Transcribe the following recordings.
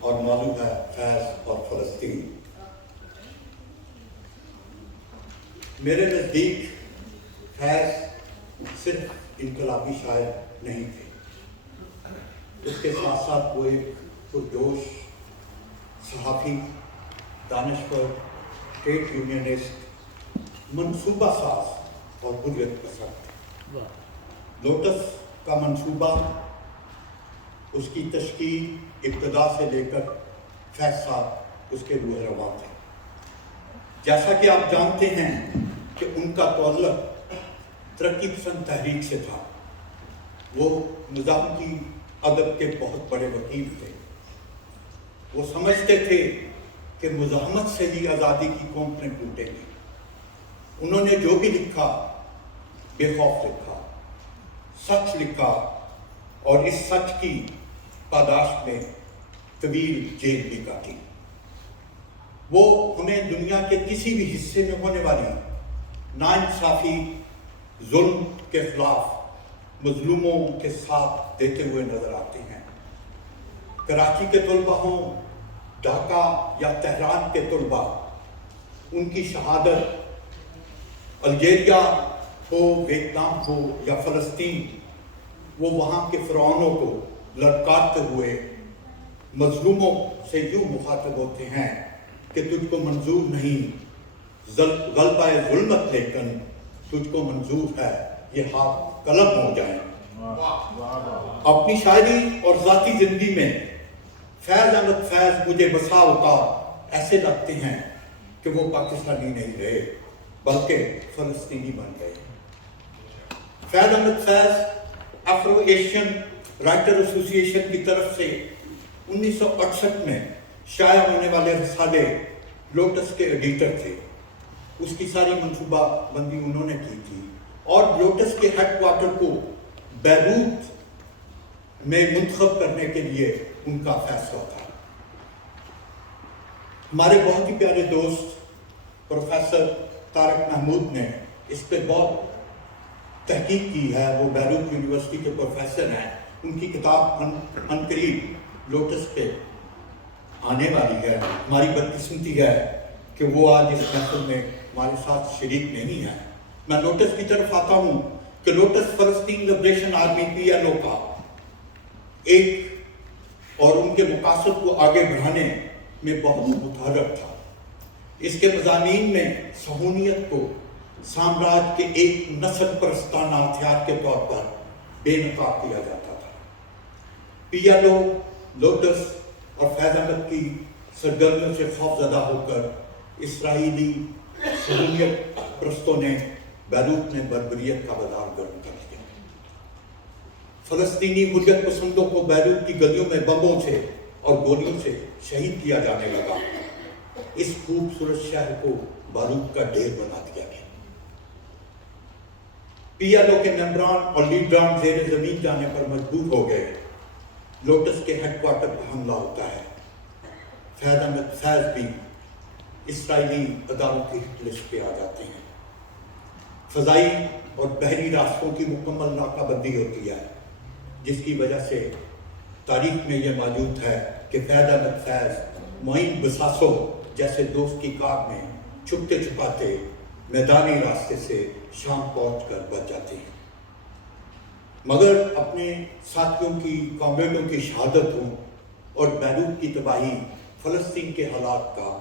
اور موضوع ہے فیض اور فلسطین۔ میرے نزدیک فیض صرف انقلابی شاعر نہیں تھے، اس کے ساتھ ساتھ وہ ایک پرجوش صحافی، دانشور، ٹریڈ یونینسٹ، منصوبہ ساز اور حریت پسند تھے۔ لوٹس کا منصوبہ، اس کی تشکیل ابتدا سے لے کر فیض صاحب اس کے روح رواں تھے۔ جیسا کہ آپ جانتے ہیں کہ ان کا تعلق ترقی پسند تحریک سے تھا۔ وہ مزاحمتی ادب کے بہت بڑے وکیل تھے۔ وہ سمجھتے تھے کہ مزاحمت سے ہی آزادی کی کونپیں ٹوٹیں گی۔ انہوں نے جو بھی لکھا بے خوف لکھا، سچ لکھا، اور اس سچ کی پاداش میں طویل جیل بھی کاٹی۔ وہ ہمیں دنیا کے کسی بھی حصے میں ہونے والی ناانصافی، ظلم کے خلاف مظلوموں کے ساتھ دیتے ہوئے نظر آتے ہیں۔ کراچی کے طلباء ہوں، ڈھاکہ یا تہران کے طلباء، ان کی شہادت الجیریا ہو، ویتنام ہو یا فلسطین، وہ وہاں کے فرعونوں کو للکارتے ہوئے مظلوموں سے یوں مخاطب ہوتے ہیں کہ تجھ کو منظور نہیں غلبہ ظلمت، لیکن تجھ کو منظور ہے یہ ہاتھ قلم ہو جائیں۔ اپنی شاعری اور ذاتی زندگی میں فیض احمد فیض مجھے بسا اوقات ایسے لگتے ہیں کہ وہ پاکستانی نہیں رہے بلکہ فلسطینی بن گئے۔ فیض احمد فیض افرو ایشین رائٹر ایسوسی ایشن کی طرف سے 1968 میں شائع ہونے والے رسالے لوٹس کے ایڈیٹر تھے۔ اس کی ساری منصوبہ بندی انہوں نے کی تھی، اور لوٹس کے ہیڈ کوارٹر کو بیروت میں منتخب کرنے کے لیے ان کا فیصلہ تھا۔ ہمارے بہت ہی پیارے دوست پروفیسر طارق محمود نے اس پہ بہت تحقیق کی ہے۔ وہ بیروت یونیورسٹی کے پروفیسر ہیں۔ ان کی کتاب عنقریب لوٹس پہ آنے والی ہے۔ ہماری بدقسمتی ہے کہ وہ آج اس محفل میں ہمارے ساتھ شریک نہیں ہے۔ میں لوٹس کی طرف آتا ہوں کہ لوٹس فلسطین لبریشن آرمی PLO کا ایک اور ان کے مقاصد کو آگے بڑھانے میں بہت متحرک تھا۔ اس کے مضامین میں صہیونیت کو سامراج کے ایک نسل پرستانہ ہتھیار کے طور پر بے نقاب کیا جاتا تھا۔ PLO، لوٹس اور فیض احمد کی سرگرمیوں سے خوف زدہ ہو کر اسرائیلی صہیونیت پرستوں نے بیروت میں بربریت کا بازار گرم کر دیا۔ فلسطینی حریت پسندوں کو بیروت کی گلیوں میں بموں سے اور گولیوں سے شہید کیا جانے لگا۔ اس خوبصورت شہر کو بارود کا ڈھیر بنا دیا گیا۔ PLO کے ممبران اور لیڈران زیر زمین جانے پر مجبور ہو گئے۔ لوٹس کے ہیڈ کوارٹر پر حملہ ہوتا ہے۔ فیض احمد فیض بھی اسرائیلی عدالت کی ہٹ لسٹ پہ آ جاتے ہیں۔ فضائی اور بحری راستوں کی مکمل ناکہ بندی ہوتی ہے، جس کی وجہ سے تاریخ میں یہ موجود ہے کہ فیض احمد فیض معین بساسو جیسے دوست کی کار میں چھپتے چھپاتے میدانی راستے سے شام پہنچ کر بچ جاتے ہیں، مگر اپنے ساتھیوں کی، کامریڈوں کی شہادت ہوں اور بیروت کی تباہی، فلسطین کے حالات کا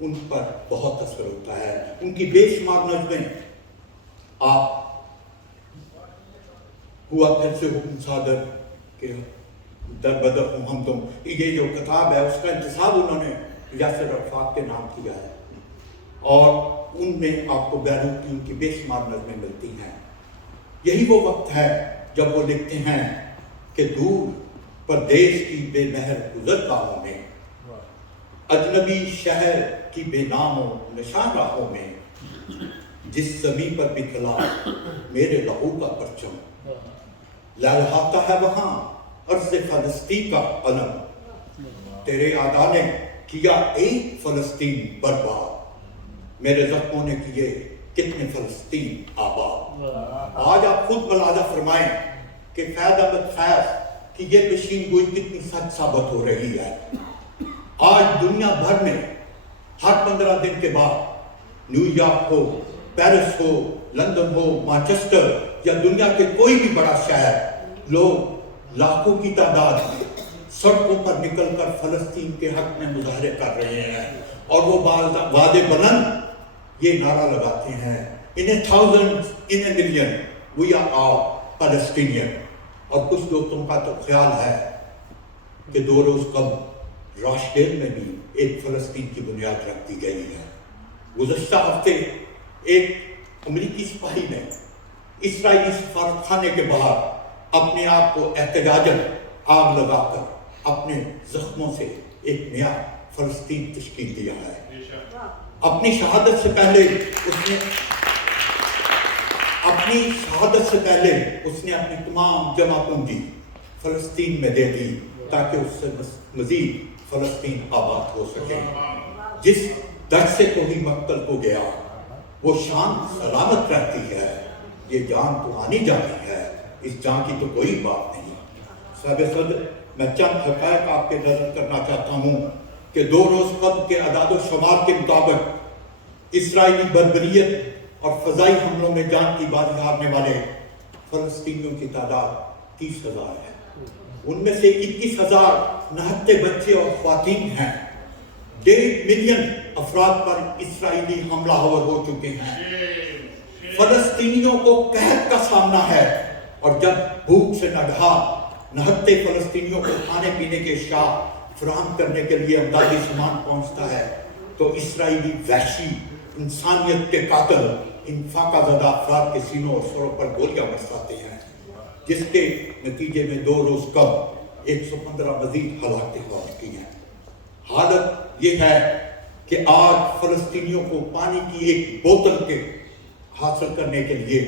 ان پر بہت اثر ہوتا ہے۔ ان کی بے شمار نظمیں آپ ہوا پھر سے حکم صادر کہ در بدر ہوں ہم تم، یہ جو کتاب ہے اس کا انتصاب انہوں نے یاسر عرفات کے نام کیا ہے، اور ان میں آپ کو بیروت کی ان کی بے شمار نظمیں ملتی ہیں۔ یہی وہ وقت ہے جب وہ لکھتے ہیں کہ دور پردیش کی بے مہر گزرگاہوں میں، اجنبی شہر کی بے نام و نشان راہوں میں، جس زمین پر بھی کھلا میرے لہو کا پرچم، لہلہاتا ہے وہاں عرض فلسطین کا علم، تیرے اعداء نے کیا ایک فلسطین برباد، میرے زخموں نے کیے کتنے فلسطین آباد۔ آج آپ خود ملاحظہ فرمائیں کہ فیض احمد فیض کی یہ پیشین گوئی کتنی سچ ثابت ہو رہی ہے۔ آج دنیا بھر میں ہر 15 دن کے بعد نیو یارک ہو، پیرس ہو، لندن ہو، مانچسٹر یا دنیا کے کوئی بھی بڑا شہر، لوگ لاکھوں کی تعداد میں سڑکوں پر نکل کر فلسطین کے حق میں مظاہرے کر رہے ہیں، اور وہ وعدے بلند یہ نعرہ لگاتے ہیں in a thousand, in a million, we are all Palestinian. اور کچھ دوستوں کا تو خیال ہے کہ 2 روز قبل راشڈیل میں بھی ایک فلسطین کی بنیاد رکھ دی گئی ہے۔ گزشتہ ہفتے ایک امریکی سپاہی نے اسرائیلی سفارت خانے کے باہر اپنے آپ کو احتجاجاً آگ لگا کر اپنے زخموں سے ایک نیا فلسطین تشکیل دیا ہے۔ اپنی شہادت سے پہلے اس نے اپنی تمام جمع پونجی فلسطین میں دے دی تاکہ اس سے مزید فلسطین آباد ہو سکے۔ جس درد سے کوئی مقتل کو گیا وہ شان سلامت رہتی ہے، یہ جان تو آنی جانی ہے، اس جان کی تو کوئی بات نہیں۔ صاحب صدر، میں چند حقائق آپ کے نظر کرنا چاہتا ہوں کہ 2 روز قبل کے اعداد و شمار کے مطابق اسرائیلی بربریت اور فضائی حملوں میں جان کی بازی ہارنے والے فلسطینیوں کی تعداد 30,000 ہے۔ ان میں سے 21,000 نہتے بچے اور خواتین ہیں۔ 1.5 ملین افراد پر اسرائیلی حملہ آور ہو چکے ہیں۔ فلسطینیوں کو قحط کا سامنا ہے، اور جب بھوک سے نہتے فلسطینیوں کو کھانے پینے کے اشیاء فراہم کرنے کے لیے امدادی سامان پہنچتا ہے تو اسرائیلی وحشی انسانیت کے قاتل ان فاقہ زدہ افراد کے سینوں اور سروں پر گولیاں برساتے ہیں، جس کے نتیجے میں 2 روز قبل 115 مزید ہلاکتیں ہو چکی ہیں۔ حالت یہ ہے کہ آج فلسطینیوں کو پانی کی ایک بوتل کے حاصل کرنے کے لیے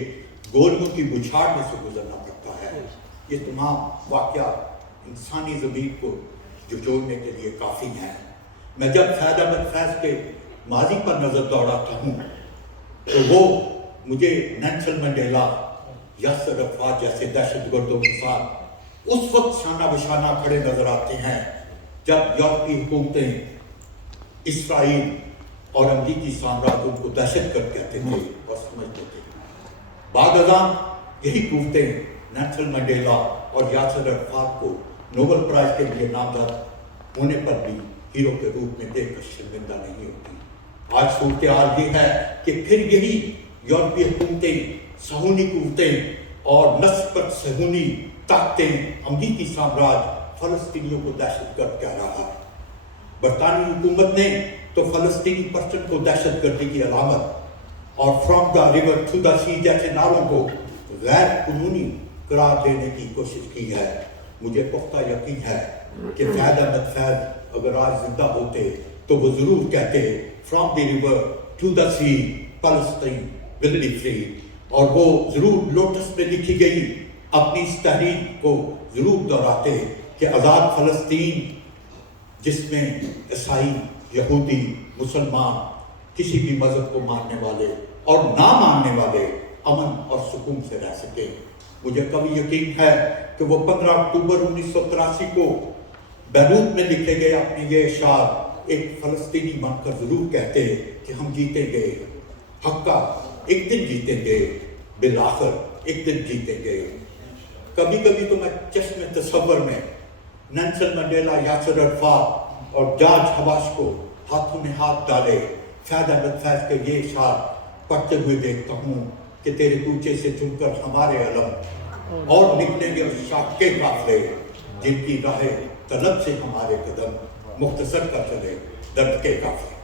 گولیوں کی بچھاڑ میں سے گزرنا پڑتا ہے۔ یہ تمام واقعات انسانی ضمیر کو جھنجھوڑنے کے لیے کافی ہیں۔ میں جب فیض احمد فیض کے ماضی پر نظر دوڑاتا ہوں تو وہ مجھے نیلسن منڈیلا، یاسر عرفات جیسے دہشت گردوں کے ساتھ اس وقت شانہ بشانہ کھڑے نظر آتے ہیں جب یورپی حکومتیں اسرائیل اور امریکی سامراج ان کو دہشت گرد کہتے تھے اور سمجھتے تھے۔ بعد ازاں یہی قوتیں نیلسن منڈیلا اور یاسر عرفات کو نوبل پرائز کے لیے نامزد ہونے پر بھی ہیرو کے روپ میں دیکھ کر شرمندہ نہیں ہوتی۔ آج صورتحال یہ ہے کہ پھر یہی یورپی حکومتیں، صہیونی قوتیں اور نسل پر صہیونی طاقتیں، امریکی سامراج فلسطینیوں کو دہشت گرد کہہ رہا ہے۔ برطانوی حکومت نے تو فلسطینی پرچم کو دہشت گردی کی علامت اور from the river to the sea جیسے نعروں کو غیر قانونی قرار دینے کی کوشش کی ہے۔ مجھے پختہ یقین ہے کہ فیض احمد فیض اگر آج زندہ ہوتے تو وہ ضرور کہتے from the river to the sea Palestine will be free, اور وہ ضرور لوٹس میں لکھی گئی اپنی اس تحریر کو ضرور دہراتے کہ آزاد فلسطین جس میں عیسائی، یہودی، مسلمان، کسی بھی مذہب کو ماننے والے اور نہ ماننے والے امن اور سکون سے رہ سکے۔ مجھے کبھی یقین ہے کہ وہ 15 اکتوبر 1983 کو بیروت میں لکھے گئے اپنے یہ اشعار ایک فلسطینی بن کر ضرور کہتے کہ ہم جیتیں گے، حق کا ایک دن جیتیں گے، بالآخر ایک دن جیتیں گے۔ کبھی کبھی تو میں چشم تصور میں نیلسن منڈیلا، یاسر عرفات اور جارج حواش کو ہاتھوں میں ہاتھ ڈالے فیض احمد فیض کے یہ اشعار پڑھتے ہوئے دیکھتا ہوں کہ تیرے کوچے سے چن کر ہمارے علم اور نکلیں گے اس شاخ کے قافلے جن کی راہ طلب سے ہمارے قدم مختصر کر چلے درد کے قافلے۔